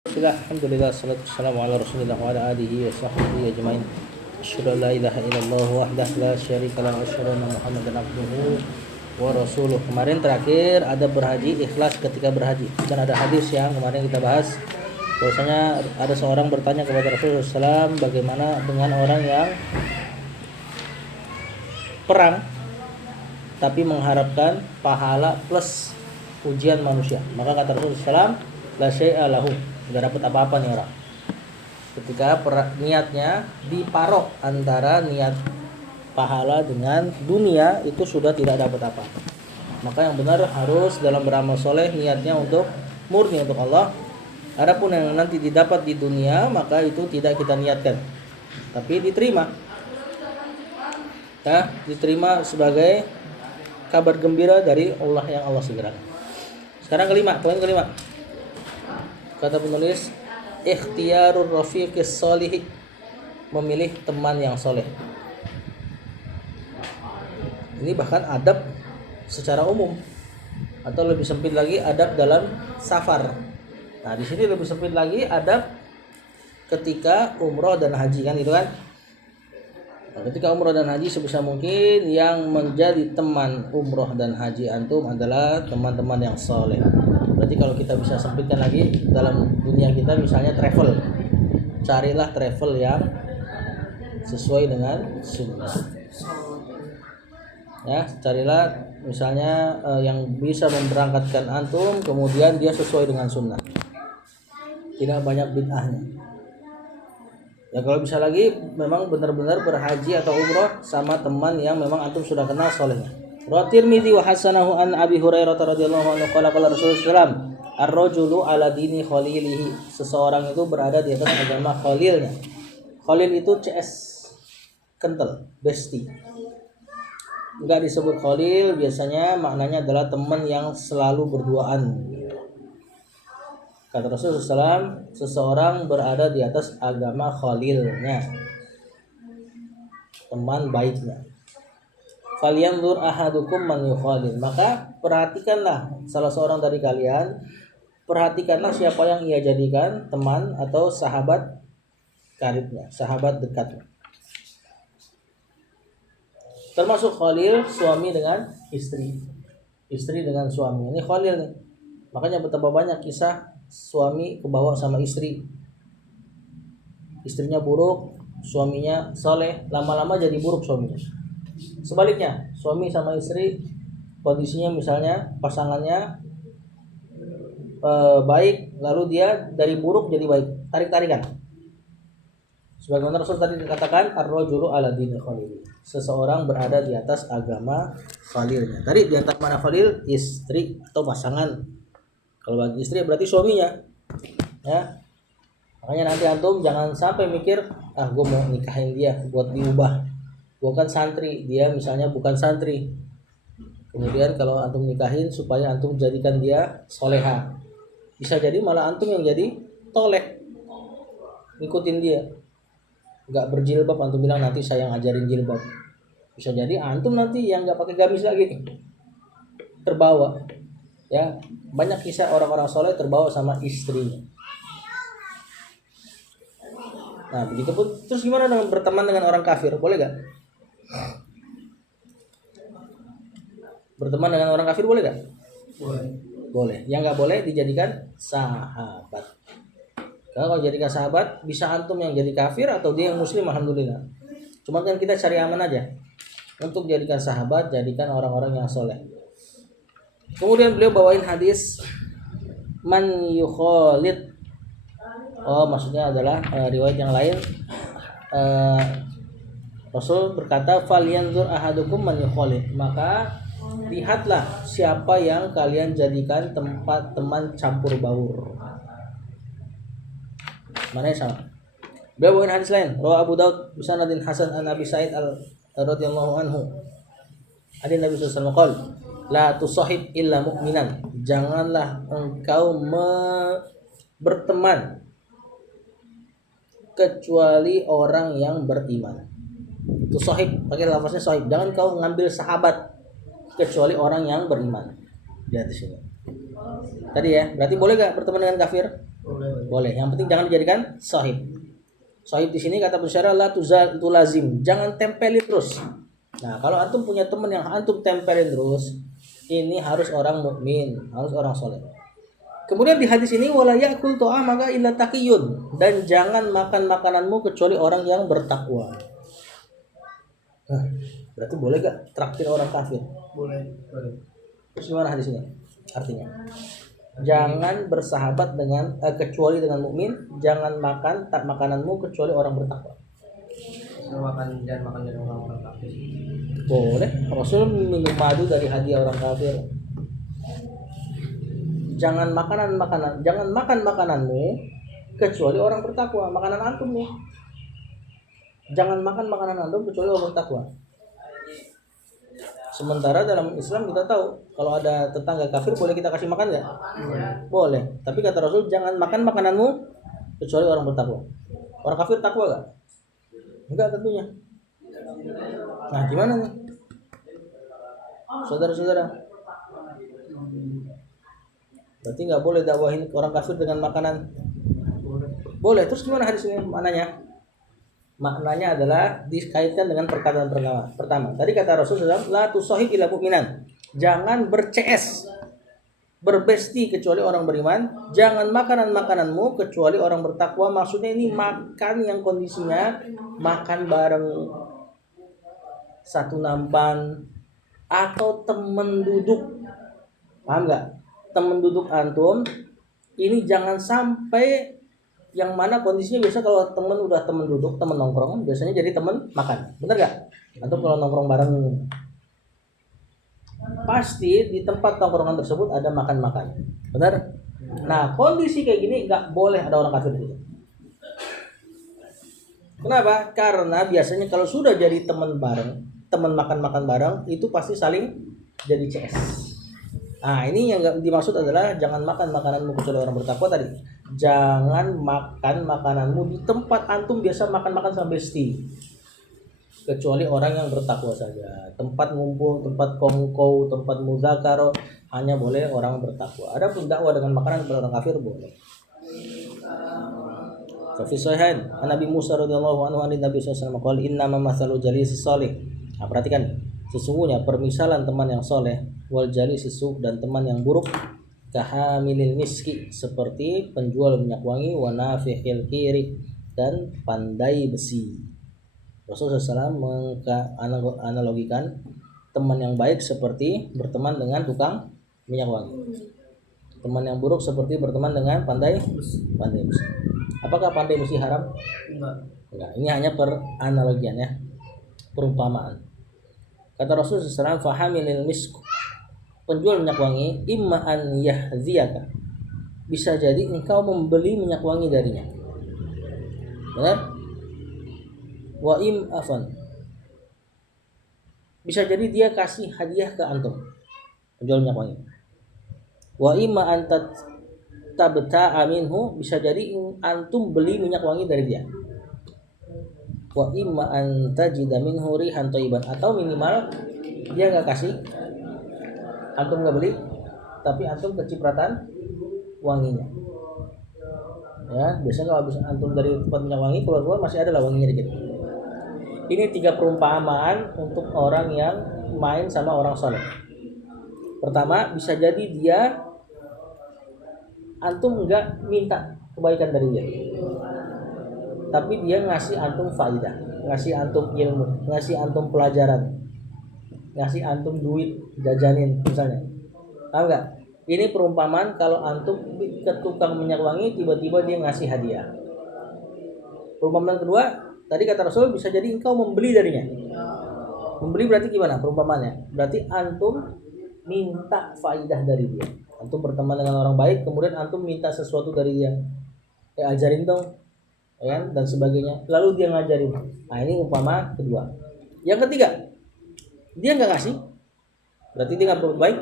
Bismillah, alhamdulillah, salatu wassalamu ala rasulillah wa ala alihi wa sahbihi ajma'in. Asyhadu an la ilaha illallah wahdahu la syarika lahu wa asyhadu anna Muhammadan abduhu wa rasuluh. Kemarin terakhir ada berhaji, ikhlas ketika berhaji. Dan ada hadis yang kemarin kita bahas bahwasanya ada seorang bertanya kepada Rasulullah SAW, bagaimana dengan orang yang perang tapi mengharapkan pahala plus ujian manusia. Maka kata Rasulullah SAW, la syai'a lahu, nggak dapat apa-apa nih orang. Ketika niatnya diparok antara niat pahala dengan dunia, itu sudah tidak dapat apa-apa. Maka yang benar harus dalam beramal soleh niatnya untuk murni untuk Allah. Adapun yang nanti didapat di dunia, maka itu tidak kita niatkan, tapi diterima. Ya, diterima sebagai kabar gembira dari Allah yang Allah segerakan. Sekarang poin kelima. Kata penulis, ikhtiyarur rafiqis sholihi, memilih teman yang soleh. Ini bahkan adab secara umum, atau lebih sempit lagi adab dalam safar. Nah, di sini lebih sempit lagi adab ketika umroh dan haji, kan gitu kan? Nah, ketika umroh dan haji sebisa mungkin yang menjadi teman umroh dan haji antum adalah teman-teman yang soleh. Berarti kalau kita bisa sempitkan lagi dalam dunia kita, misalnya travel, carilah travel yang sesuai dengan sunnah. Ya, carilah misalnya yang bisa memberangkatkan antum, kemudian dia sesuai dengan sunnah, tidak banyak bid'ahnya. Ya, kalau bisa lagi memang benar-benar berhaji atau umroh sama teman yang memang antum sudah kenal solehnya. Rawat Tirmidzi wa hasanahu an Abi Hurairah radhiyallahu anhu qala qala Rasulullah sallallahu ar-rajulu ala dini khalilihi, seseorang itu berada di atas agama khalilnya. Khalil itu CS, kental, bestie. Enggak disebut khalil, biasanya maknanya adalah teman yang selalu berduaan. Kata Rasulullah SAW, seseorang berada di atas agama khalilnya, teman baiknya. Falyanzur ahadukum man yukhalil, maka perhatikanlah salah seorang dari kalian, perhatikanlah siapa yang ia jadikan teman atau sahabat karibnya, sahabat dekatnya. Termasuk khalil suami dengan istri, istri dengan suami. Ini khalil nih. Makanya betapa banyak kisah suami kebawa sama istri, istrinya buruk, suaminya soleh, lama-lama jadi buruk suaminya. Sebaliknya, suami sama istri kondisinya misalnya pasangannya baik, lalu dia dari buruk jadi baik, tarik-tarikan. Sebagaimana Rasul tadi dikatakan, ar-rajulu ala dini khalili, seseorang berada di atas agama khalilnya. Tadi di antara mana khalil? Istri atau pasangan. Kalau bagi istri berarti suaminya. Ya. Makanya nanti antum jangan sampai mikir, gue mau nikahin dia buat diubah. Gue kan santri, dia misalnya bukan santri. Kemudian kalau antum nikahin supaya antum jadikan dia soleha, bisa jadi malah antum yang jadi toleh, ngikutin dia. Gak berjilbab, antum bilang nanti saya yang ajarin jilbab. Bisa jadi antum nanti yang gak pakai gamis lagi, terbawa. Ya, banyak kisah orang-orang soleh terbawa sama istrinya. Nah, begitu pun. Terus gimana dengan berteman dengan orang kafir? Boleh gak? Berteman dengan orang kafir boleh gak? Boleh. Yang gak boleh dijadikan sahabat. Kalau jadikan sahabat, bisa antum yang jadi kafir atau dia yang muslim, alhamdulillah. Cuma kan kita cari aman aja. Untuk jadikan sahabat, jadikan orang-orang yang soleh. Kemudian beliau bawain hadis man yukhalid. Oh, maksudnya adalah riwayat yang lain. Rasul berkata, falyanzur ahadukum man yukhalid, maka lihatlah siapa yang kalian jadikan tempat teman campur baur. Mana yang sama? Beliau bawain hadis lain. Rawi Abu Daud bisanadin hasan an Abi Sa'id radhiyallahu anhu. Ada Nabi sallallahu alaihi wasallam, la tusahib illa mu'minan, janganlah engkau berteman kecuali orang yang beriman. Tusahib pakai lafaznya sahib, jangan kau ngambil sahabat kecuali orang yang beriman. Lihat di sini. Tadi ya, berarti boleh gak berteman dengan kafir? boleh. Yang penting jangan dijadikan sahib. Sahib di sini kata pensyarah la tulazim, jangan tempelin terus. Nah, kalau antum punya teman yang antum tempelin terus, ini harus orang mukmin, harus orang soleh. Kemudian di hadis ini wala yakul ta'amaka illa taqiyun, dan jangan makan makananmu kecuali orang yang bertakwa. Nah, berarti boleh gak traktir orang kafir? Boleh. Terus gimana hadis ini? Artinya jangan bersahabat dengan kecuali dengan mukmin, jangan makan tak makananmu kecuali orang bertakwa. Jangan makan dari orang-orang kafir. Boleh. Rasul minum madu dari hadiah orang kafir. Jangan makan makananmu kecuali orang bertakwa. Makanan antum nih. Jangan makan makanan antum kecuali orang bertakwa. Sementara dalam Islam kita tahu kalau ada tetangga kafir boleh kita kasih makan nggak? Boleh. Tapi kata Rasul jangan makan makananmu kecuali orang bertakwa. Orang kafir takwa nggak? Enggak tentunya. Nah gimana nih? Saudara-saudara, berarti nggak boleh dakwahin orang kafir dengan makanan? Boleh. Terus gimana hadis ini maknanya? Maknanya adalah dikaitkan dengan perkataan pertama. Tadi kata Rasulullah, la tusahib ila mu'minan. Jangan bercs, berbesti kecuali orang beriman. Jangan makananmu kecuali orang bertakwa. Maksudnya ini makan yang kondisinya makan bareng, satu nampan, atau temen duduk. Paham nggak? Temen duduk antum ini jangan sampai, yang mana kondisinya biasa kalau temen duduk, temen nongkrong biasanya jadi temen makan, bener gak? Atau kalau nongkrong bareng pasti di tempat nongkrongan tersebut ada makan-makan, bener? Nah kondisi kayak gini nggak boleh ada orang kafir gitu. Kenapa? Karena biasanya kalau sudah jadi temen makan-makan bareng itu pasti saling jadi CS. Nah ini yang dimaksud adalah jangan makan makananmu kecuali orang bertakwa tadi. Jangan makan makananmu di tempat antum biasa makan-makan sama besti, kecuali orang yang bertakwa saja. Tempat ngumpul, tempat kongkow, tempat muzakaro hanya boleh orang bertakwa. Adapun dakwah dengan makanan kepada orang kafir boleh. Fi sahihain an Nabi Musa radhiyallahu anhu an Nabi sallallahu alaihi wasallam inna mamathalu jalis salih. Nah, perhatikan, sesungguhnya permisalan teman yang soleh wal jalis su dan teman yang buruk kahamilil miski, seperti penjual minyak wangi, wa nafihil kiri, dan pandai besi. Rasulullah SAW menganalogikan teman yang baik seperti berteman dengan tukang minyak wangi. Teman yang buruk seperti berteman dengan pandai besi. Apakah pandai besi haram? Enggak. Ini hanya peranalogian ya, perumpamaan. Kata Rasulullah SAW, fahamilil misk, penjual minyak wangi, imma an yahziyaka, bisa jadi engkau membeli minyak wangi darinya, benar? Wa im afan, bisa jadi dia kasih hadiah ke antum, penjual minyak wangi. Wa imma an tabta'a minhu, bisa jadi antum beli minyak wangi dari dia. Wa imma an tajida minhu rihan thayyiban, atau minimal dia enggak kasih, antum nggak beli, tapi antum kecipratan wanginya. Ya, biasanya kalau habis antum dari tempat minyak wangi keluar masih ada lah wanginya dikit. Ini 3 perumpamaan untuk orang yang main sama orang soleh. Pertama, bisa jadi dia antum nggak minta kebaikan dari dia, tapi dia ngasih antum faidah, ngasih antum ilmu, ngasih antum pelajaran, ngasih antum duit jajanin misalnya. Tahu nggak? Ini perumpamaan kalau antum ke tukang minyak wangi tiba-tiba dia ngasih hadiah. Perumpamaan kedua, tadi kata Rasul bisa jadi engkau membeli darinya. Membeli berarti gimana perumpamaannya? Berarti antum minta faidah dari dia. Antum berteman dengan orang baik, kemudian antum minta sesuatu dari dia. Ajarin dong, ya, dan sebagainya. Lalu dia ngajarin. Nah ini umpama kedua. Yang ketiga, dia nggak ngasih, berarti dia nggak berbuat baik.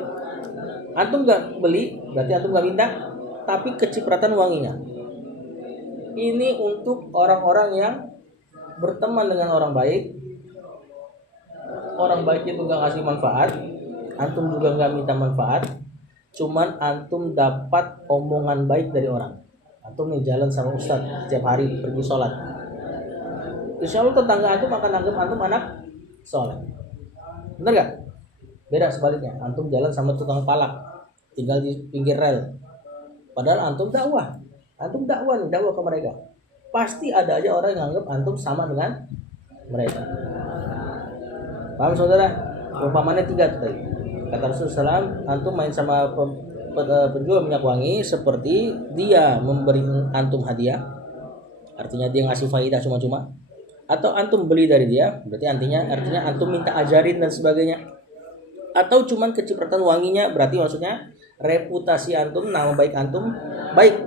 Antum nggak beli, berarti antum nggak minta, tapi kecipratan wanginya. Ini untuk orang-orang yang berteman dengan orang baik. Orang baik itu nggak ngasih manfaat, antum juga nggak minta manfaat, cuman antum dapat omongan baik dari orang. Antum nih jalan sama ustadz setiap hari pergi sholat. Insya Allah tetangga antum akan anggap antum anak sholat. Bener gak? Beda sebaliknya. Antum jalan sama tukang palak, tinggal di pinggir rel. Padahal antum dakwah. Antum dakwah nih, dakwah ke mereka. Pasti ada aja orang yang anggap antum sama dengan mereka. Paham saudara? Umpamanya 3 tadi. Kata Rasulullah SAW, antum main sama penjual minyak wangi seperti dia memberi antum hadiah, artinya dia ngasih faidah cuma-cuma, atau antum beli dari dia, berarti artinya antum minta ajarin dan sebagainya, atau cuman kecipratan wanginya, berarti maksudnya reputasi antum, nama baik antum baik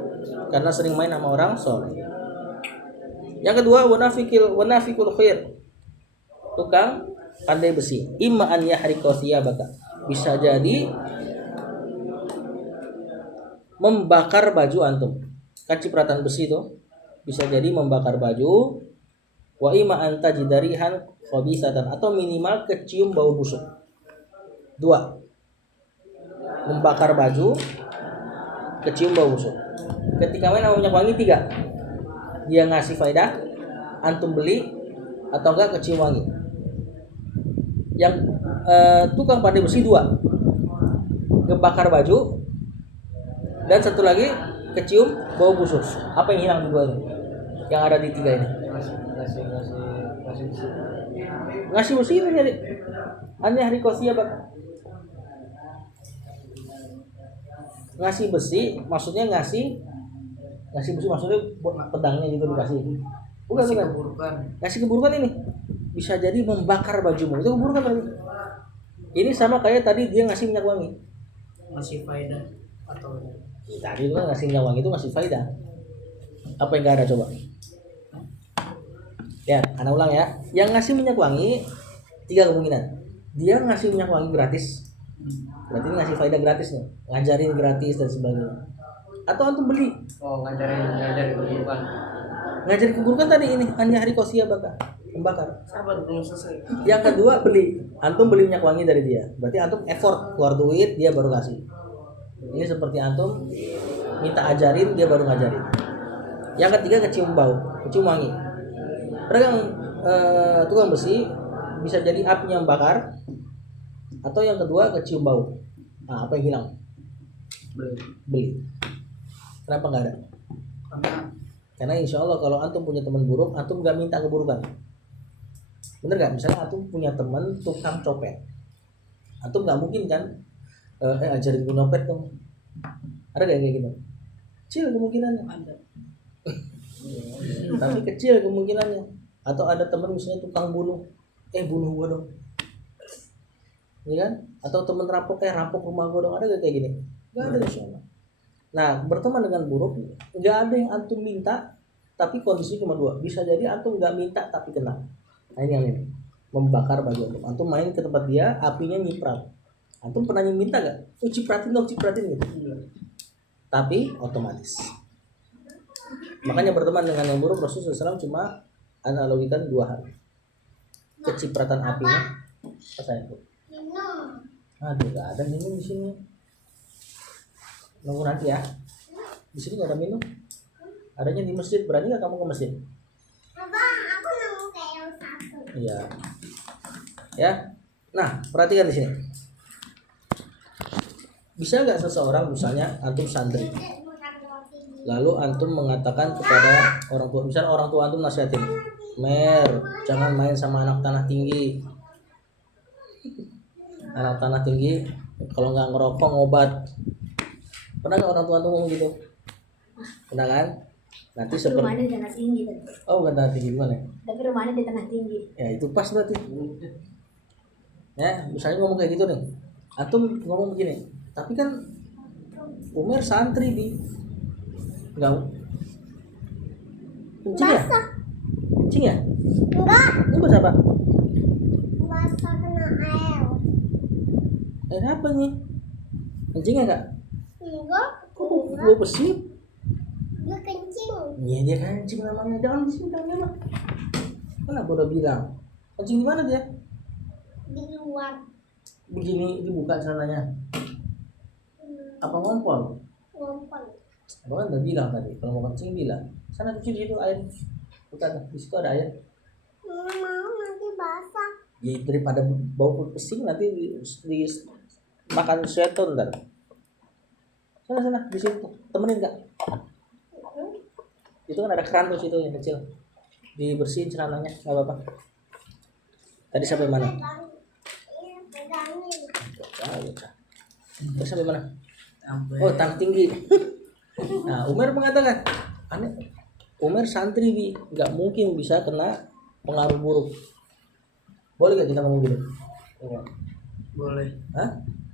karena sering main sama orang soleh. Yang kedua, wanafikul khair, tukang pandai besi. Imma an yahrika thiyabaka, bisa jadi membakar baju antum. Kan cipratan besi itu bisa jadi membakar baju. Wa imma an tajidarihan khabisatan, atau minimal kecium bau busuk. 2. Membakar baju, kecium bau busuk. Ketika main sama minyak wangi 3. Dia ngasih faedah, antum beli, atau enggak kecium wangi. Yang tukang pandai besi 2, ngebakar baju, dan satu lagi kecium bau busuk. Apa yang hilang di 2 ini? Yang ada di 3 ini? Ngasih besi itu jadi aneh hari kosia bak. Ngasih besi maksudnya ngasih besi maksudnya pedangnya gitu dikasih. Bukan. Ngasih keburukan ini. Bisa jadi membakar bajumu. Itu keburukan tadi. Ini sama kayak tadi dia ngasih minyak wangi. Masih faedah atau Tadi itu kan ngasih minyak wangi itu ngasih faedah. Apa yang gak ada coba? Ya, anak ulang ya. Yang ngasih minyak wangi 3 kemungkinan. Dia ngasih minyak wangi gratis. Berarti ini ngasih faedah gratis nih. Ngajarin gratis dan sebagainya. Atau antum beli. oh ngajarin keburukan. Ngajarin keburukan tadi ini. Hanya hari kosia membakar. Sabar belum selesai. Yang kedua beli. Antum beli minyak wangi dari dia. Berarti antum effort keluar duit, dia baru kasih. Ini seperti antum minta ajarin, dia baru ngajarin. Yang ketiga kecium bau, kecium wangi. Pedagang tukang besi bisa jadi apinya membakar, atau yang kedua kecium bau. Nah, apa yang hilang? Beli. Kenapa nggak ada? Karena insya Allah kalau antum punya teman buruk, antum nggak minta keburukan. Bener nggak? Misalnya antum punya teman tukang copet, antum nggak mungkin kan ajarin gue nyopet dong. Ada gak yang kayak gitu? Kecil kemungkinannya. Ada. Tapi kecil kemungkinannya. Atau ada teman misalnya tukang bunuh, bunuh gue dong, ya kan? Atau teman rampok, rampok rumah gue dong. Ada gak kayak gini? Gak ada insya Allah. Nah, berteman dengan buruk, gak ada yang antum minta, tapi kondisi cuma 2. Bisa jadi antum gak minta tapi kena. Nah ini yang ini, membakar baju antum. Antum main ke tempat dia, apinya nyiprat. Antum pernah minta gak? Cipratin gitu. Tapi otomatis. Makanya berteman dengan yang buruk, Rasulullah SAW cuma analogikan 2 hal. Kecipratan apinya, apa saya tuh? Aduh, gak ada minum di sini. Nunggu nanti ya. Di sini gak ada minum. Adanya di masjid. Berani gak kamu ke masjid? Abang, aku nemu kayak yang satu. Iya. Ya. Nah, perhatikan di sini. Bisa gak seseorang, misalnya antum santri, lalu antum mengatakan kepada orang tua, misalnya orang tua antum nasihatin, Mer, jangan main sama anak tanah tinggi. Anak tanah tinggi kalau nggak ngerokok ngobat. Pernah nggak orang tua antum ngomong gitu? Pernah kan? Nanti seperti Rumahnya di tanah tinggi tadi. oh bukan tanah tinggi gimana? Tapi rumahnya di tanah tinggi. Ya itu pas berarti. Ya misalnya ngomong kayak gitu nih, antum ngomong begini, tapi kan Umer santri bi, nggak kencing ya? Kencing ya? Enggak, Ini bahasa apa? basah kena air. Air apa nih? Kencing ya kak? Enggak, Kok bau besi? dia kencing. Iya dia kencing namanya, jangan disimpan mah. Kenapa udah bilang? Kencing di mana dia? Di luar. Begini dibuka celananya. Apa ngompol? Ngompol. Abang kan udah bilang tadi kalau mau kencing bilang sana cuci di situ air, bukan di situ ada air. Nggak mau nanti basah. Ya daripada bau pesing nanti di makan seton ntar. Sana di situ temenin kak. Itu kan ada keran tuh situ yang kecil, dibersihin celananya nggak apa-apa. Tadi sampai mana? Iya, pegangin. Terus sampai mana? Sampai Oh, tang tinggi. Nah, Umar mengatakan, aneh, Umar santri bi, nggak mungkin bisa kena pengaruh buruk. Boleh gak kita ngomong gini? boleh. Hah?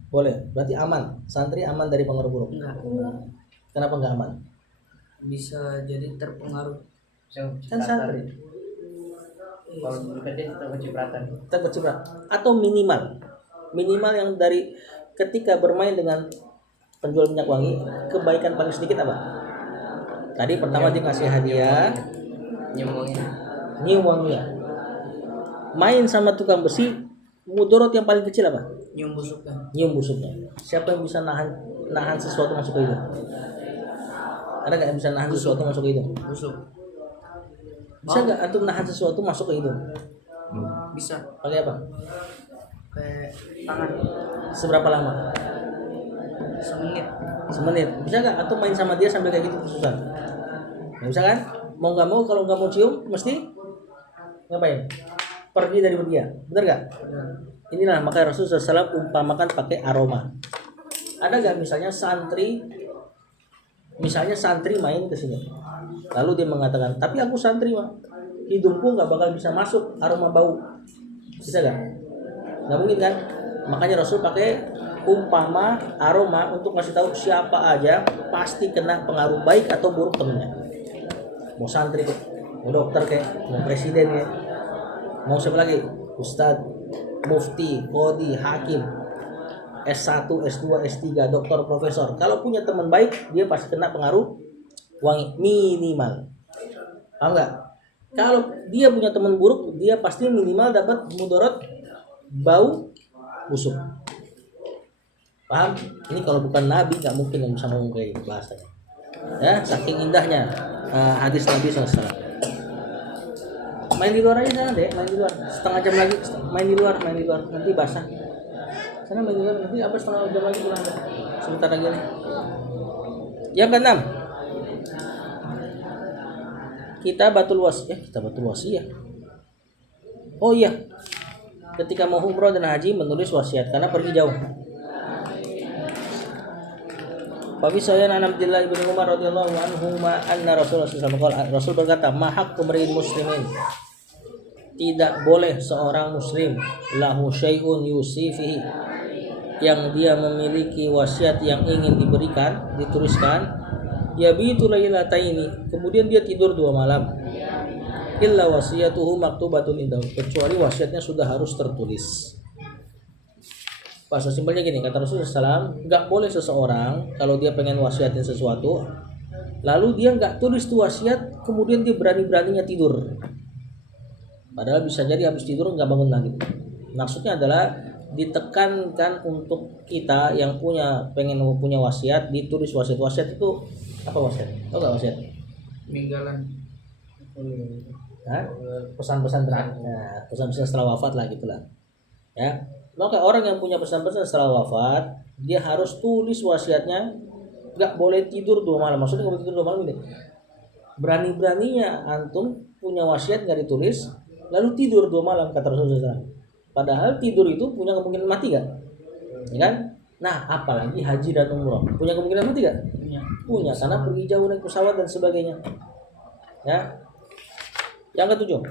Boleh. Berarti aman. Santri aman dari pengaruh buruk. Enggak. Kenapa nggak aman? Bisa jadi terpengaruh. Kan santri. Kalau dia tetap kecipratan. Kita bercibrat. Atau minimal yang dari ketika bermain dengan penjual minyak wangi, kebaikan paling sedikit apa? Tadi pertama dia kasih hadiah, Nyemongin. nyium wanginya. Main sama tukang besi, mudorot yang paling kecil apa? Nyium busuknya. Nyium busuknya. Siapa yang bisa nahan sesuatu masuk ke hidung? Ada nggak yang bisa nahan sesuatu masuk ke hidung? Busuk. Bisa nggak antum nahan sesuatu masuk ke hidung? Bisa. Pakai apa? Kayak tangan. Seberapa lama? Semenit. Semenit. Bisa nggak antum main sama dia sambil kayak gitu terus-terusan? Nggak bisa kan? Mau nggak mau kalau nggak mau cium mesti ngapain? Pergi dari dia. Bener nggak? Inilah makanya Rasulullah SAW umpamakan pakai aroma. Ada nggak misalnya santri main ke sini, lalu dia mengatakan, tapi aku santri mah, hidungku nggak bakal bisa masuk aroma bau, bisa nggak? Nggak mungkin kan? Makanya Rasul pakai umpama aroma untuk ngasih tahu siapa aja pasti kena pengaruh baik atau buruk temennya. Mau santri, mau dokter kayak, mau presiden kayak, mau siapa lagi? Ustadz, mufti, qadhi, hakim, S1, S2, S3, dokter, profesor. Kalau punya teman baik, dia pasti kena pengaruh wangi minimal. Paham nggak? Kalau dia punya teman buruk, dia pasti minimal dapat mudarat bau busuk. Paham? Ini kalau bukan Nabi nggak mungkin yang bisa ngomong kayak gitu bahasanya. Ya, saking indahnya hadis Nabi SAW. Main di luar aja sana deh, main di luar. Setengah jam lagi, main di luar, nanti basah. Sana main di luar, nanti apa setengah jam lagi pulang. Sebentar lagi nih. Yang keenam, kitabatul wasiyah. Oh iya, ketika mau umroh dan haji menulis wasiat karena pergi jauh. Babi saya Abdullah bin Umar radhiyallahu anhu anna Rasulullah SAW Rasul berkata, "Mahak kumri'in muslimin." Tidak boleh seorang muslim lahu syai'un yusifihi, yang dia memiliki wasiat yang ingin dituliskan, yabitu lailataini, kemudian dia tidur 2 malam, illa wasiyatuhu maktubatun indahu, kecuali wasiatnya sudah harus tertulis. Bahasa simpelnya gini, kata Rasulullah SAW, nggak boleh seseorang kalau dia pengen wasiatin sesuatu, lalu dia nggak tulis tuh wasiat, kemudian dia berani-beraninya tidur. Padahal bisa jadi habis tidur nggak bangun lagi. Maksudnya adalah ditekankan untuk kita yang pengen punya wasiat, ditulis wasiat. Wasiat itu apa wasiat? Tahu nggak wasiat? Peninggalan. Hah? Pesan-pesan terakhir. Nah, pesan-pesan setelah wafat lah gitulah. Ya. Maka orang yang punya pesan-pesan setelah wafat, dia harus tulis wasiatnya. Nggak boleh tidur 2 malam. Maksudnya kalau tidur 2 malam ini, berani-beraninya antum punya wasiat nggak ditulis, lalu tidur 2 malam kata Rasulullah SAW. Padahal tidur itu punya kemungkinan mati gak? Ya kan? Nah, apalagi haji dan umroh, punya kemungkinan mati gak? Punya, karena pergi jauh naik pesawat dan sebagainya. Ya. Yang ketujuh,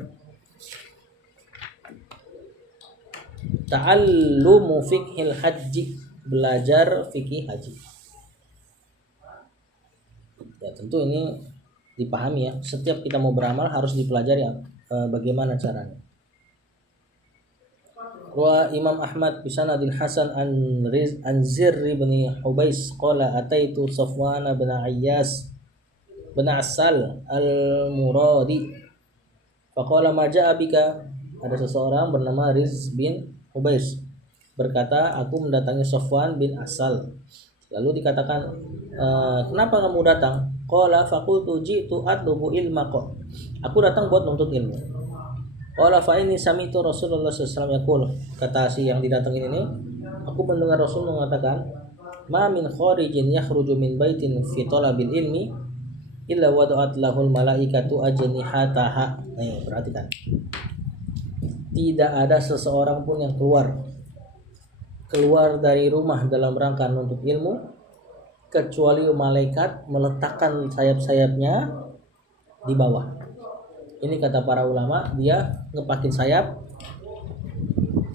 ta'allumu fiqhil haji, belajar fikih haji. Ya tentu ini dipahami ya, setiap kita mau beramal harus dipelajari bagaimana caranya. Wa Imam Ahmad bisanadin Hasan an Zirr bin Hubais qala ataitu Safwan bin Ayyas bin Asal al-Muradi faqala ma ja'a bika. Ada seseorang bernama Riz bin Hubais berkata, aku mendatangi Safwan bin Asal. Lalu dikatakan, kenapa kamu datang? Qala faqultu ji'tu atlubu ilma kok. Aku datang buat nuntut ilmu. Qala fa inni sami'tu Rasulullah sallallahu alaihi wasallam. Kata si yang didatengin ini, aku mendengar Rasul mengatakan, ma min kharijin yakhruju min baitin fi talabil ilmi illa wada'at lahul malaikatu ajnihataha. Nih, perhatikan. Tidak ada seseorang pun yang keluar dari rumah dalam rangka menuntut ilmu kecuali malaikat meletakkan sayap-sayapnya di bawah. Ini kata para ulama, dia ngepakin sayap,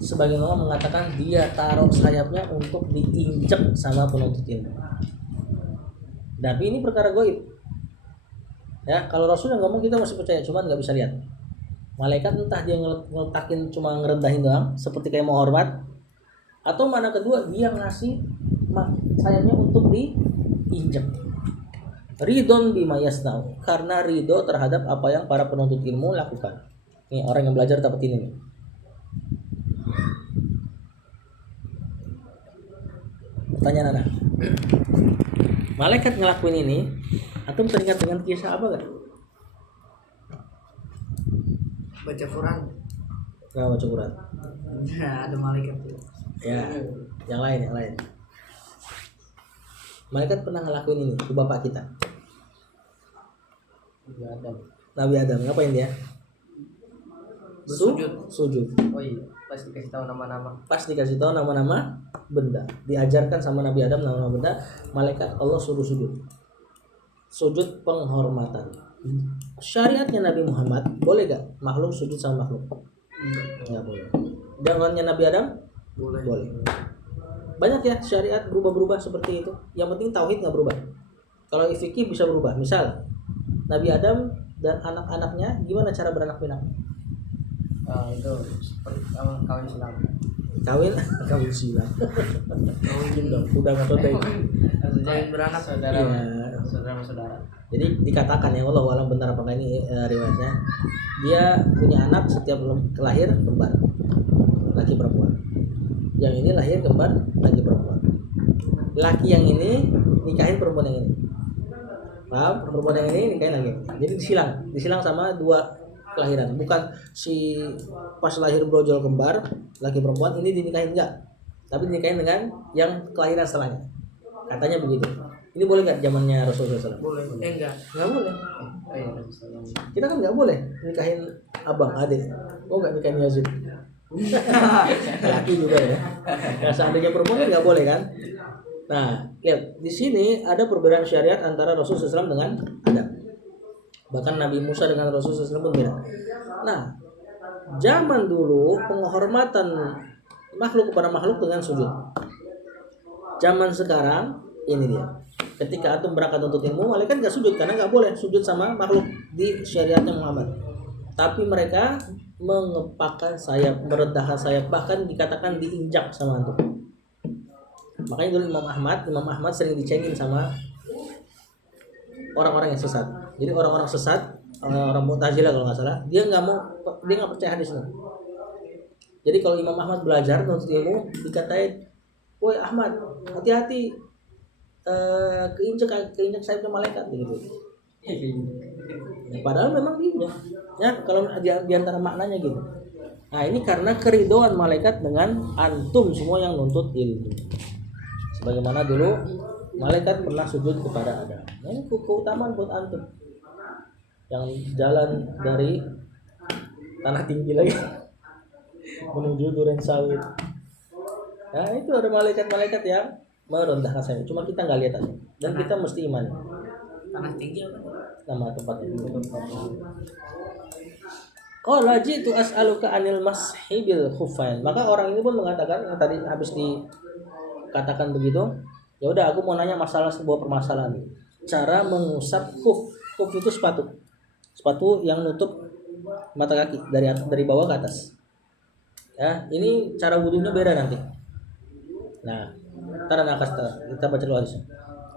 sebagian ulama mengatakan dia taruh sayapnya untuk diinjek sama penuntut ilmu. Tapi ini perkara gaib. Ya, kalau Rasul yang ngomong kita masih percaya, cuman nggak bisa lihat. Malaikat entah dia ngeletakin cuma ngerendahin doang, seperti kayak mau hormat, atau mana kedua dia ngasih sayapnya untuk diinjek. Ridon bima yasnau, karena ridho terhadap apa yang para penuntut ilmu lakukan. Ini orang yang belajar dapat ini nih. Pertanyaan anak, malaikat ngelakuin ini, antum teringat dengan kisah apa gak? Baca Quran. Gak baca Quran. Nah, ada malaikat tuh. Ya, yang lain. Malaikat pernah ngelakuin ini ke bapak kita, Nabi Adam. Ngapain dia? Sujud. Oh iya, pas dikasih tahu nama-nama. Pas dikasih tahu nama-nama benda, diajarkan sama Nabi Adam nama-nama benda, malaikat Allah suruh sujud. Sujud penghormatan. Syariatnya Nabi Muhammad boleh gak makhluk sujud sama makhluk? Nggak boleh. Jangannya Nabi Adam? Boleh. Banyak ya syariat berubah-berubah seperti itu. Yang penting tauhid nggak berubah. Kalau fikih bisa berubah. Misal Nabi Adam dan anak-anaknya gimana cara beranak pinak? Itu seperti kawin silam. Kawin silam. Kawin dong. Udah nggak tahu Kawin beranak saudara. Iya. Saudara. Jadi dikatakan ya, Allah alam benar apakah ini riwayatnya, dia punya anak setiap lahir kembar, laki perempuan. Yang ini lahir kembar laki perempuan. Laki yang ini nikahin perempuan yang ini. Paham? Perempuan yang ini nikahin lagi. Jadi disilang sama dua kelahiran. Bukan si pas lahir brojol kembar laki perempuan ini dinikahin enggak, tapi dinikahin dengan yang kelahiran setelahnya. Katanya begitu. Ini boleh nggak zamannya Rasulullah SAW? Boleh. Enggak. Nggak boleh. Oh iya, Kita kan nggak boleh nikahin abang adik. Oh nggak nikahin Yazid. Laki juga ya. Nah, seandainya perempuan kan nggak boleh kan? Nah, lihat di sini ada perbedaan syariat antara Rasulullah SAW dengan Adam. Bahkan Nabi Musa dengan Rasulullah SAW pun beda. Nah, zaman dulu penghormatan makhluk kepada makhluk dengan sujud. Zaman sekarang ini dia. Ketika antum berangkat untuk ilmu, malaikat nggak sujud karena nggak boleh sujud sama makhluk di syariatnya Muhammad. Tapi mereka mengepakkan sayap, merendahkan sayap, bahkan dikatakan diinjak sama antum. Makanya dulu Imam Ahmad sering dicengin sama orang-orang yang sesat. Jadi orang-orang sesat, orang Mu'tazilah kalau nggak salah, dia nggak percaya hadis ini. Jadi kalau Imam Ahmad belajar nuntut ilmu, dikatain, "Woi Ahmad, hati-hati, keinjek sayapnya malaikat," gitu. Ya, padahal memang diinjak. Ya, kalau di antara maknanya gitu. Nah, ini karena keridhaan malaikat dengan antum semua yang nuntut ilmu. Sebagaimana dulu malaikat pernah sujud kepada Adam. Nah, ini keutamaan buat antum yang jalan dari tanah tinggi lagi menuju duren sawit. Nah, itu ada malaikat-malaikat yang merendahkan saya. Cuma kita nggak lihat aja. Dan kita mesti iman. Tanah tinggi apa? Nama tempatnya. Qala jitu as'aluka anil mashi bil khuffain. Maka orang ini pun mengatakan yang tadi habis dikatakan begitu, ya udah aku mau nanya masalah sebuah permasalahan. Cara mengusap khuf. Khuf itu sepatu. Sepatu yang nutup mata kaki dari bawah ke atas. Ya, ini cara wudunya beda nanti. Nah, kita baca dulu hadisnya.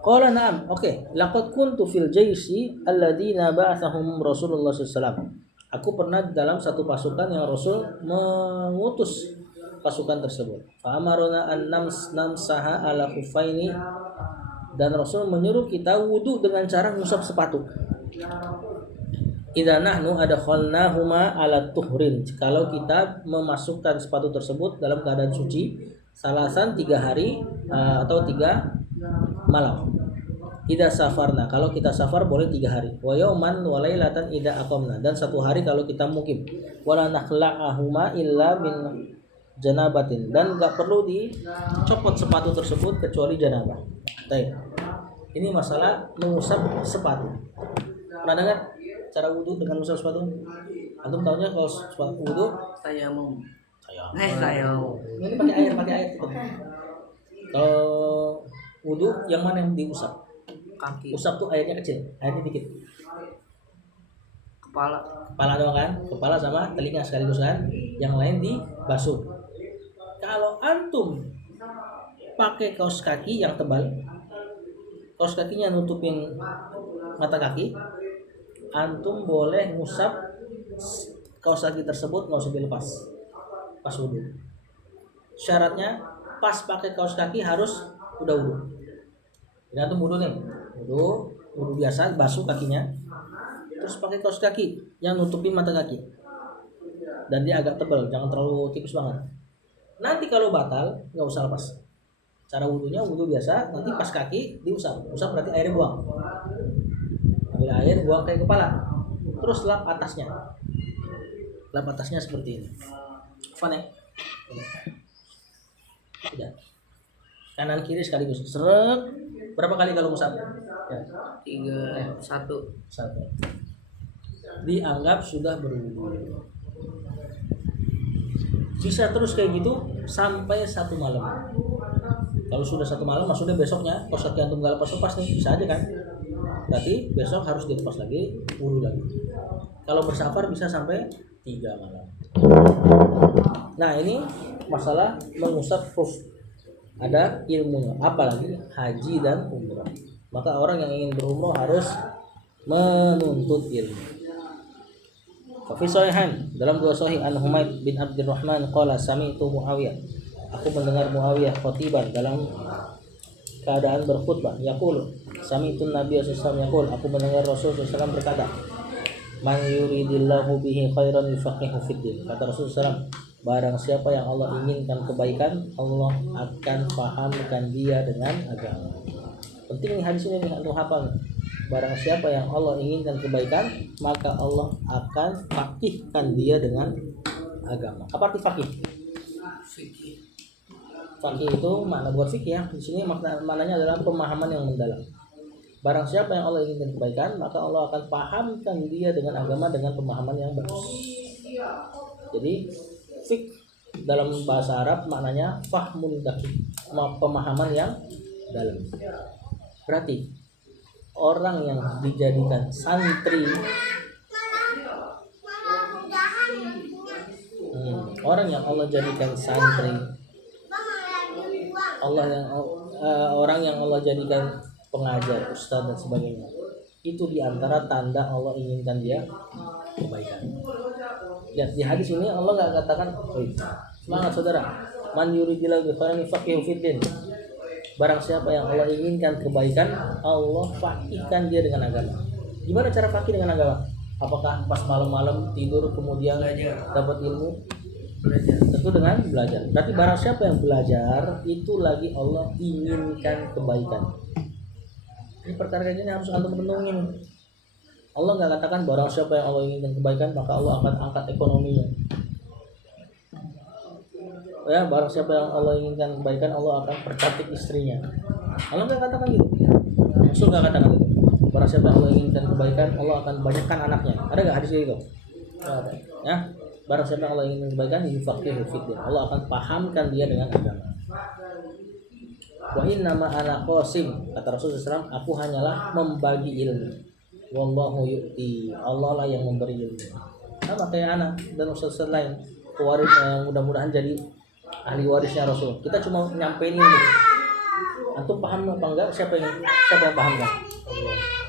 Qala na'am, oke. Laqad kuntu fil jaisi alladziina ba'athahum Rasulullah sallallahu. Aku pernah dalam satu pasukan yang Rasul mengutus pasukan tersebut. Fa amaruna an namsaha ala khuffaini Dan Rasul menyuruh kita wudu dengan cara ngusap sepatu. Idza nahnu adkhalnahuma ala tuhrin. Kalau kita memasukkan sepatu tersebut dalam keadaan suci, salasan 3 hari atau 3 malam. Idza safarna, kalau kita safar boleh 3 hari. Wa yauman wa lailatan idza aqamna, dan 1 hari kalau kita mukim. Wala nakhla'ahuma illa min janabatin, dan enggak perlu dicopot sepatu tersebut kecuali janabah. Baik. Ini masalah mengusap sepatu. Pernah dengar cara wudu dengan mengusap sepatu? Antum tahunya kalau sepatu wudu Tayamum. tayamum. Ini pakai air gitu. Kalau wudu yang mana yang diusap? Kaki. Usap tuh airnya kecil, airnya dikit. Kepala. Kepala doang kan? Kepala sama telinga sekaligus kan? Yang lain dibasuh. Kalau antum pakai kaos kaki yang tebal, kaos kakinya nutupin mata kaki, antum boleh ngusap kaos kaki tersebut nggak usah dilepas pas wudu. Syaratnya pas pakai kaos kaki harus udah wudu. Jadi antum wudu nih, wudu biasa, basuh kakinya, terus pakai kaos kaki yang nutupin mata kaki, dan dia agak tebal, jangan terlalu tipis banget. Nanti kalau batal nggak usah lepas. Cara wudunya wudu biasa, nanti pas kaki diusap. Usap berarti airnya buang. Ambil air, buang ke kepala. Terus lap atasnya. Lap atasnya seperti ini. Fane. Tidak. Kanan kiri sekaligus. Seret. Berapa kali kalau usap? Ya. 3, 1. 1. Dianggap sudah berwudu. Bisa terus kayak gitu sampai 1 malam. Kalau sudah 1 malam, maksudnya besoknya kaos kaki antum gak lepas-lepas nih, bisa aja kan? Berarti besok harus dilepas lagi, wudu lagi. Kalau bersafar bisa sampai 3 malam. Nah ini masalah mengusap khuf. Ada ilmunya, apalagi haji dan umrah. Maka orang yang ingin berumrah harus menuntut ilmu. Fi sahihan, dalam 2 sahih, an Humaid bin Abdurrahman qala sami'tu Muawiyah. Aku mendengar Muawiyah khatiban dalam keadaan berkhutbah, yaqul sami'tu Nabi sallallahu alaihi wasallam yaqul, aku mendengar Rasul sallallahu alaihi wasallam berkata, man yuridillahu bihi khairan yufaqihu fid din. Kata Rasul sallallahu alaihi wasallam, barang siapa yang Allah inginkan kebaikan, Allah akan pahamkan dia dengan agama. Penting nih hadis ini nih, antum hafal. Barang siapa yang Allah inginkan kebaikan, maka Allah akan fakihkan dia dengan agama. Apa arti fakih? Fakih itu makna buat fikih ya. Di sini maknanya adalah pemahaman yang mendalam. Barang siapa yang Allah inginkan kebaikan, maka Allah akan pahamkan dia dengan agama dengan pemahaman yang bagus. Jadi fik dalam bahasa Arab maknanya fahmun daqiq, pemahaman yang dalam. Berarti orang yang dijadikan santri, orang yang Allah jadikan santri, orang yang Allah jadikan pengajar, ustaz dan sebagainya, itu diantara tanda Allah inginkan dia kebaikan. Lihat di hadis ini Allah nggak katakan, semangat saudara, man yuridillahu khairan yufaqihu fid din. Barang siapa yang Allah inginkan kebaikan, Allah fakihkan dia dengan agama. Gimana cara fakih dengan agama? Apakah pas malam-malam tidur kemudian dapat ilmu? Belajar. Tentu dengan belajar. Berarti barang siapa yang belajar, itu lagi Allah inginkan kebaikan. Ini perkara ini harus antum renungin. Allah nggak katakan barang siapa yang Allah inginkan kebaikan, maka Allah akan angkat ekonominya. Ya, barang siapa yang Allah inginkan kebaikan, Allah akan percantik istrinya. Allah nggak katakan gitu. Rasul nggak katakan gitu. Barang siapa yang Allah inginkan kebaikan, Allah akan banyakkan anaknya. Ada nggak hadis gitu? Ya, barang siapa yang Allah inginkan kebaikan, yufaqihu fid din. Allah akan pahamkan dia dengan agama. Wa innama ana qasim, kata Rasulullah SAW, aku hanyalah membagi ilmu. Wallahu yu'ti, Allah lah yang memberi ilmu. Sama kayak anak dan ustaz lain, pewaris yang mudah-mudahan jadi ahli warisnya Rasul. Kita cuma nyampein ini. Antum paham apa enggak? Siapa yang paham kan?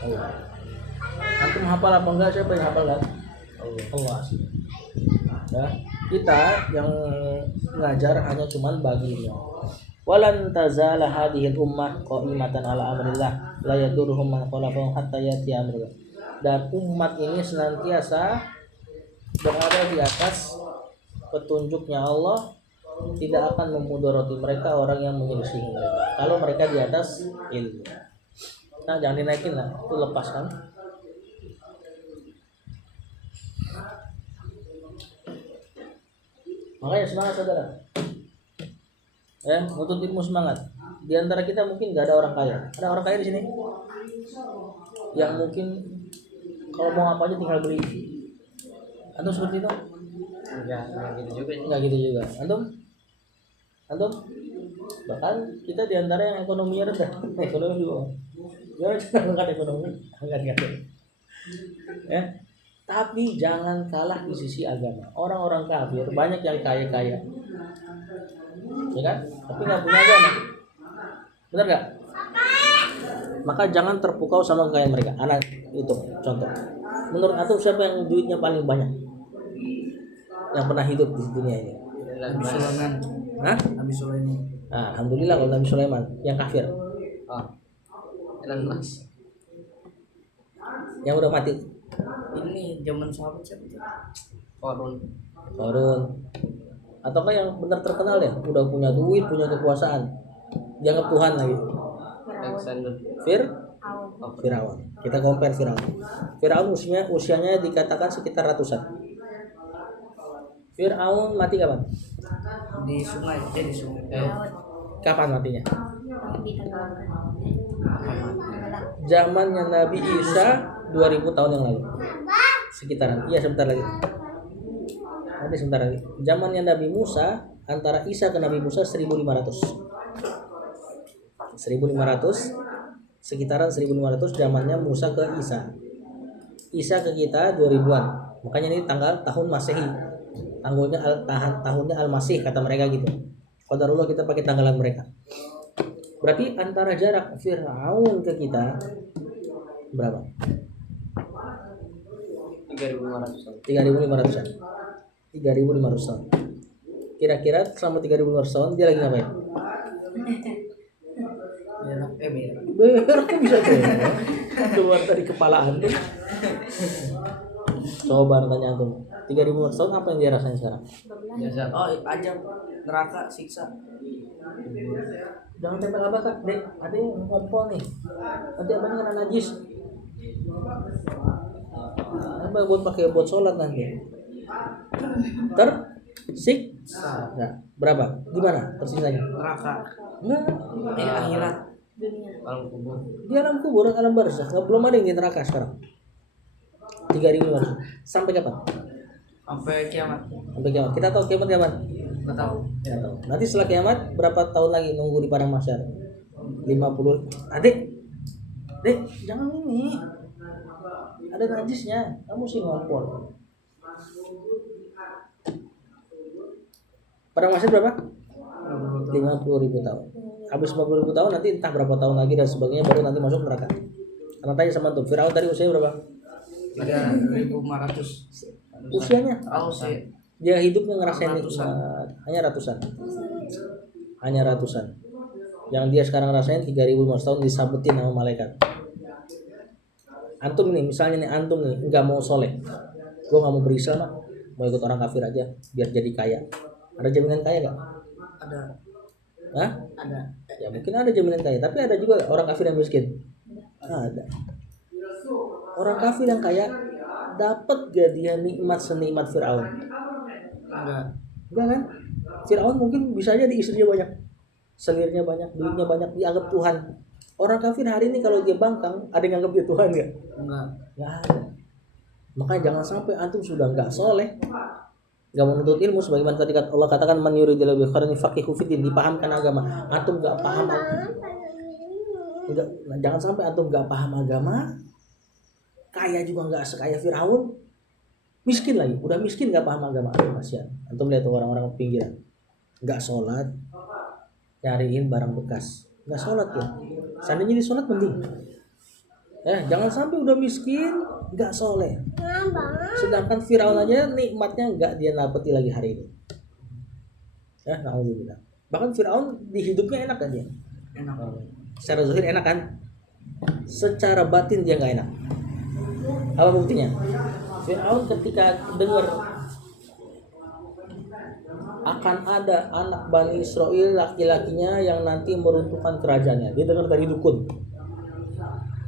Allah. Antum hafal apa enggak? Siapa yang hafal kan? Allah. Ya, kita yang ngajar hanya cuma bagi ilmu. Walan tazala hadhil ummah qa'imatan ala amrillah la yadurruhum man khalafahum hatta yati amrullah. Dan umat ini senantiasa berada di atas petunjuknya Allah, tidak akan memudarati mereka orang yang menyelisihi mereka kalau mereka di atas ilmu. Nah, jangan dinaikin lah, itu lepaskan. Makanya semangat saudara. Untuk ilmu semangat. Di antara kita mungkin nggak ada orang kaya. Ada orang kaya di sini? Yang mungkin kalau mau apa aja tinggal beli. Antum seperti itu? Enggak gitu juga. Enggak gitu juga. Antum? Bahkan kita di antara yang ekonominya rendah. Ekonomi di bawah. Jangan angkat ekonomi, angkat. Ya. Tapi jangan kalah di sisi agama. Orang-orang kafir banyak yang kaya-kaya, ya kan? Tapi nggak punya agama, benar nggak? Maka jangan terpukau sama kekayaan mereka. Anak itu contoh. Menurut antum siapa yang duitnya paling banyak? Yang pernah hidup di dunia ini? Nabi Sulaiman. Hah? Nabi Sulaiman. Nah, alhamdulillah kalau Nabi Sulaiman yang kafir, Elon Musk. yang udah mati. Ini zaman sahabat siapa itu? Korun. Ataukah yang benar terkenal ya, udah punya duit, punya kekuasaan, dianggap Tuhan lagi. Alexander. Firaun. Kita compare Firaun. Firaun usianya dikatakan sekitar ratusan. Firaun mati kapan? Di sungai. Di sungai. Kapan matinya? Di tenggelamkan. Zamannya Nabi Isa 2000 tahun yang lalu. Sekitaran. Iya, sebentar lagi. Nanti sebentar lagi. Zamannya Nabi Musa, antara Isa ke Nabi Musa 1500. 1500, sekitaran 1500 zamannya Musa ke Isa. Isa ke kita 2000-an. Makanya ini tahun Masehi. Tahunnya Al-Masih kata mereka gitu. Qadarullah kita pakai tanggalan mereka. Berarti antara jarak Firaun ke kita berapa? 3.500 tahun. 3.500 tahun. Kira-kira selama 3.500 tahun dia lagi ngapain? Berak kok bisa keluar dari kepala antum. Coba tanya antum. 3.500 tahun apa yang dia rasain sekarang? Biasa. Oh, aja neraka siksa. Jangan tempel abah kak, dek. Ada yang ngompol nih. Nanti abahnya kena najis. Abah buat sholat nanti. Tersiksa. Nah, berapa? Di mana tersiksanya? Neraka. Enggak. Akhirat. Dunia. Alam kubur. Di alam kubur, alam barzakh. Belum ada yang di neraka sekarang. 3.500. Sampai kapan? Sampai kiamat. Sampai kiamat. Kita tahu kiamat kapan? Enggak tahu. Nggak tahu. Nanti setelah kiamat berapa tahun lagi nunggu di padang mahsyar? 50. Adik, jangan ini. Ada najisnya. Kamu sih ngompol. Padang mahsyar berapa? 50.000 tahun. Habis 50.000 tahun nanti entah berapa tahun lagi dan sebagainya baru nanti masuk neraka. Karena tanya sama tuh, Firaun tadi usianya berapa? 3.500. Usianya? Tahu sih. Dia hidupnya ngerasain Ratusan. nikmat. Hanya ratusan. Yang dia sekarang rasain 3.500 tahun disabetin sama malaikat. Antum nih, misalnya nih antum nih nggak mau soleh, gue nggak mau berislam, mau ikut orang kafir aja biar jadi kaya. Ada jaminan kaya nggak? Ada. Hah? Ada. Ya mungkin ada jaminan kaya, tapi ada juga orang kafir yang miskin. Ada. Orang kafir yang kaya dapat gak dia nikmat senikmat Firaun? Enggak kan? Firaun mungkin bisa aja di istrinya banyak, selirnya banyak, duitnya banyak, dianggap Tuhan. Orang kafir hari ini kalau dia bangkang, ada yang anggap dia Tuhan nggak? Nggak ada. Makanya jangan sampai antum sudah nggak soleh, nggak menuntut ilmu, sebagaimana tadi Allah katakan man yuridillahu bihi khairan yufaqihu fiddin, dipahamkan agama. Antum nggak paham, jangan sampai antum nggak paham agama, kaya juga nggak sekaya Firaun, miskin lagi, udah miskin nggak paham agama. Kasihan. Antum lihat orang-orang pinggiran, nggak sholat, nyariin barang bekas, nggak sholat ya. Seandainya di sholat penting. Jangan sampai udah miskin nggak soleh. Sedangkan Firaun aja nikmatnya nggak dia dapeti lagi hari ini. Alhamdulillah. Bahkan Firaun di hidupnya enak kan dia. Enak. Secara zahir enak kan? Secara batin dia nggak enak. Apa buktinya? Firaun ketika dengar akan ada anak Bani Israel laki-lakinya yang nanti meruntuhkan kerajaannya, dia dengar dari dukun.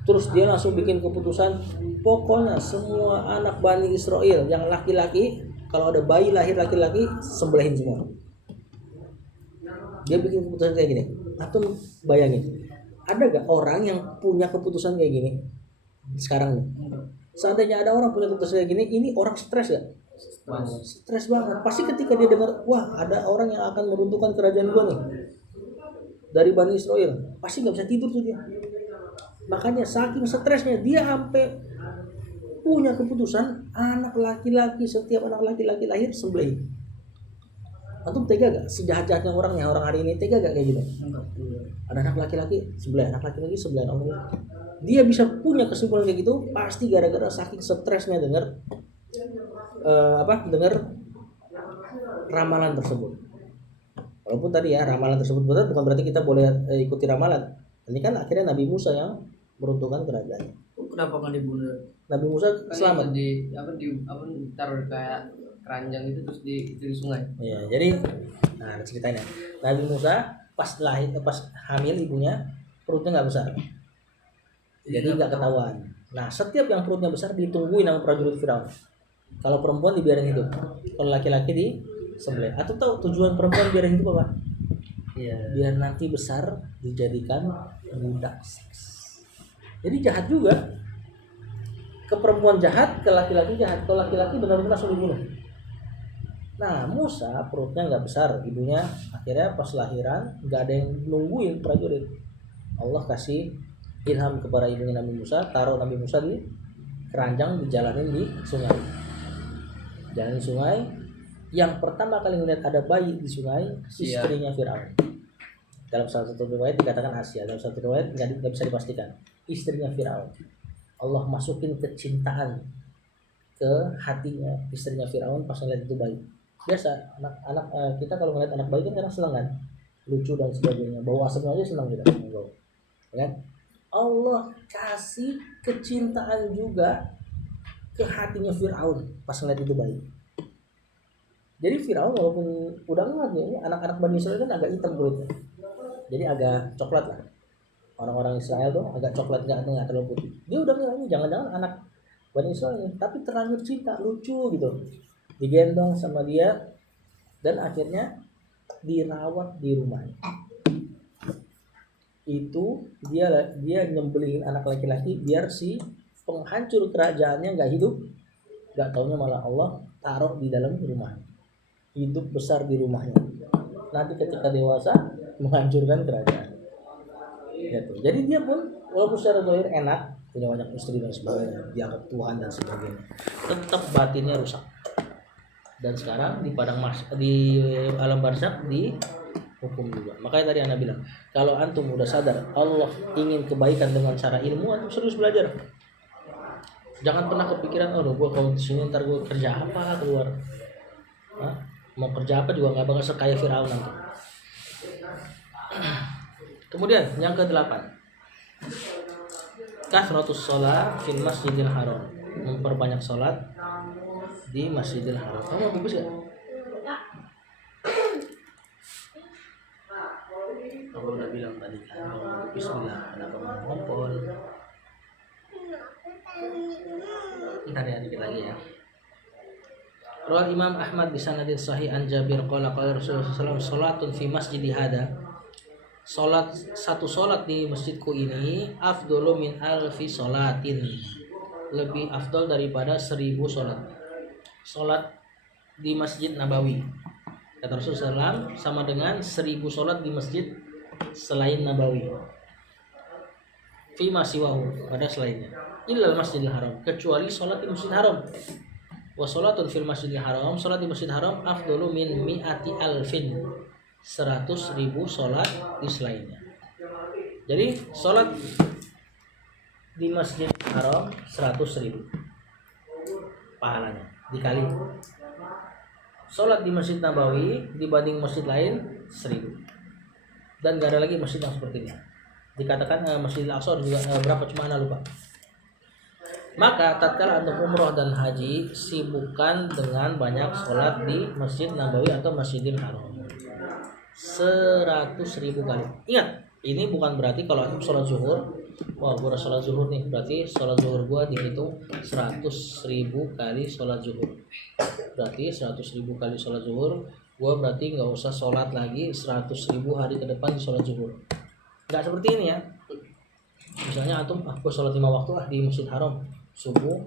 Terus dia langsung bikin keputusan, pokoknya semua anak Bani Israel yang laki-laki, kalau ada bayi lahir laki-laki, sembelihin semua. Dia bikin keputusan kayak gini. Atau bayangin, ada gak orang yang punya keputusan kayak gini sekarang nih? Seandainya ada orang punya keputusan kayak gini, ini orang stres gak? Stres banget. Pasti ketika dia dengar, wah ada orang yang akan meruntuhkan kerajaan gua nih dari Bani Israel, pasti nggak bisa tidur tuh dia. Makanya saking stresnya dia sampai punya keputusan anak laki-laki, setiap anak laki-laki lahir sembelih. Antum tega gak? Sejahat-jahatnya orangnya orang hari ini tega gak kayak gitu? Ada anak laki-laki sebelah, anak laki-laki sebelah. Dia bisa punya kesimpulan kayak gitu pasti gara-gara saking stresnya dengar dengar ramalan tersebut. Walaupun tadi ya ramalan tersebut benar, bukan berarti kita boleh ikuti ramalan. Ini kan akhirnya Nabi Musa yang meruntuhkan kerajaannya. Kenapa nggak dibunuh? Nabi Musa selamat. Di taruh kayak keranjang itu terus di sungai. Iya, jadi nah ceritanya Nabi Musa pas lahir, pas hamil ibunya perutnya nggak besar, jadi nggak ketahuan. Nah setiap yang perutnya besar ditungguin sama prajurit Firaun. Kalau perempuan dibiarin hidup, kalau laki-laki disembelih. Atau tahu tujuan perempuan biarin hidup apa? Iya. Biar nanti besar dijadikan budak seks. Jadi jahat juga. Ke perempuan jahat, ke laki-laki jahat. Kalau laki-laki benar-benar langsung dibunuh. Nah Musa perutnya nggak besar, ibunya akhirnya pas lahiran nggak ada yang nungguin prajurit. Allah kasih ilham kepada ibunya Nabi Musa, taruh Nabi Musa di keranjang, dijalanin di sungai. Jalan sungai, yang pertama kali melihat ada bayi di sungai, istrinya Firaun. Dalam salah satu riwayat dikatakan Asia, dalam satu riwayat nggak bisa dipastikan. Istrinya Firaun. Allah masukin kecintaan ke hatinya istrinya Firaun pas ngeliat itu bayi. Biasa anak-anak kita kalau ngeliat anak bayi kan kadang senang kan, lucu dan sebagainya. Bau asapnya aja senang kita. Kan? Allah kasih kecintaan juga ke hatinya Firaun pas ngeliat itu bayi. Jadi Firaun walaupun udah ngeliat ya, ini anak-anak Bani Israel kan agak hitam kulitnya, jadi agak coklat lah. Orang-orang Israel tuh agak coklat, nggak terlalu putih. Dia udah ngeliat ini jangan-jangan anak Bani Israel ini, tapi terlanjur cinta, lucu gitu, digendong sama dia dan akhirnya dirawat di rumahnya. Itu dia nyembelihin anak laki-laki biar si penghancur kerajaannya nggak hidup, nggak taunya malah Allah taruh di dalam rumahnya, hidup besar di rumahnya. Nanti ketika dewasa menghancurkan kerajaan. Gitu. Jadi dia pun walaupun secara zahir enak, punya banyak istri dan sebagainya, dianggap Tuhan dan sebagainya, tetap batinnya rusak. Dan sekarang di di alam barzakh dihukum juga. Makanya tadi Anda bilang, kalau antum udah sadar Allah ingin kebaikan dengan cara ilmu, antum serius belajar. Jangan pernah kepikiran, oh gue kalau di sini ntar gue kerja apa keluar, mau kerja apa juga nggak bakal sekaya Firaun nanti. Kemudian yang ke-8, kasratus shalah fil masjidil haram, memperbanyak sholat di Masjidil Haram. Kamu mau bungkus gak? Kamu udah bilang tadi kan, bismillah, kenapa mau ngompol? Ntar ya dikit lagi ya. Rawal Imam Ahmad bi sanadin sahih an Jabir qala qala Rasulullah sallallahu alaihi wasallam salatun fi masjidi hada. Satu salat di masjidku ini afdalu min alfi salatin. Lebih afdal daripada 1000 salat. Salat di Masjid Nabawi. Kata Rasulullah SAW sama dengan 1000 salat di masjid selain Nabawi. Fi ma siwahu, pada selainnya. Illal Masjidil Haram, kecuali salat di Masjidil Haram. Wa salatun fil Masjidil Haram, salat di Masjidil Haram afdalu min mi'ati alfin. 100.000 salat di selainnya. Jadi salat di Masjid Haram 100.000 pahalanya dikali sholat di Masjid Nabawi dibanding masjid lain 1000. Dan gak ada lagi masjid yang seperti ini. Dikatakan Masjidil Aqsa juga berapa, cuma ana lupa. Maka tatkala antum umroh dan haji, sibukkan dengan banyak sholat di Masjid Nabawi atau Masjidil Haram 100.000 kali. Ingat, ini bukan berarti kalau antum sholat zuhur, wah gua udah sholat zuhur nih, berarti sholat zuhur gua dihitung 100.000 kali sholat zuhur. Berarti 100.000 kali sholat zuhur, gua berarti nggak usah sholat lagi 100.000 hari ke depan di sholat zuhur. Nggak seperti ini ya. Misalnya antum, gua sholat 5 waktu di Masjid Haram, subuh,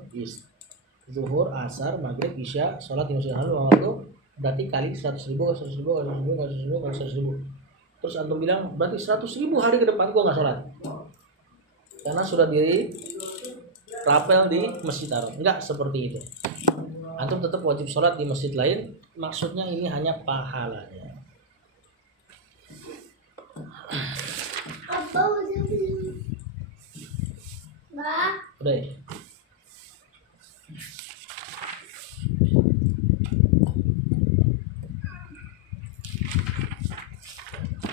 zuhur, asar, maghrib, isya, sholat di Masjid Haram 5 waktu, berarti kali 100.000, 100.000, 100.000, 100.000, 100.000. Terus antum bilang berarti 100.000 hari ke depan gua nggak sholat, karena sudah di rapel di Masjid Haram. Enggak seperti itu. Antum tetap wajib sholat di masjid lain. Maksudnya ini hanya pahalanya. Apa udah belum? Bah. Udah ya?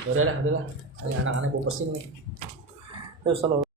Udah lah. Ini anak-anak gue pesin nih. Terus selalu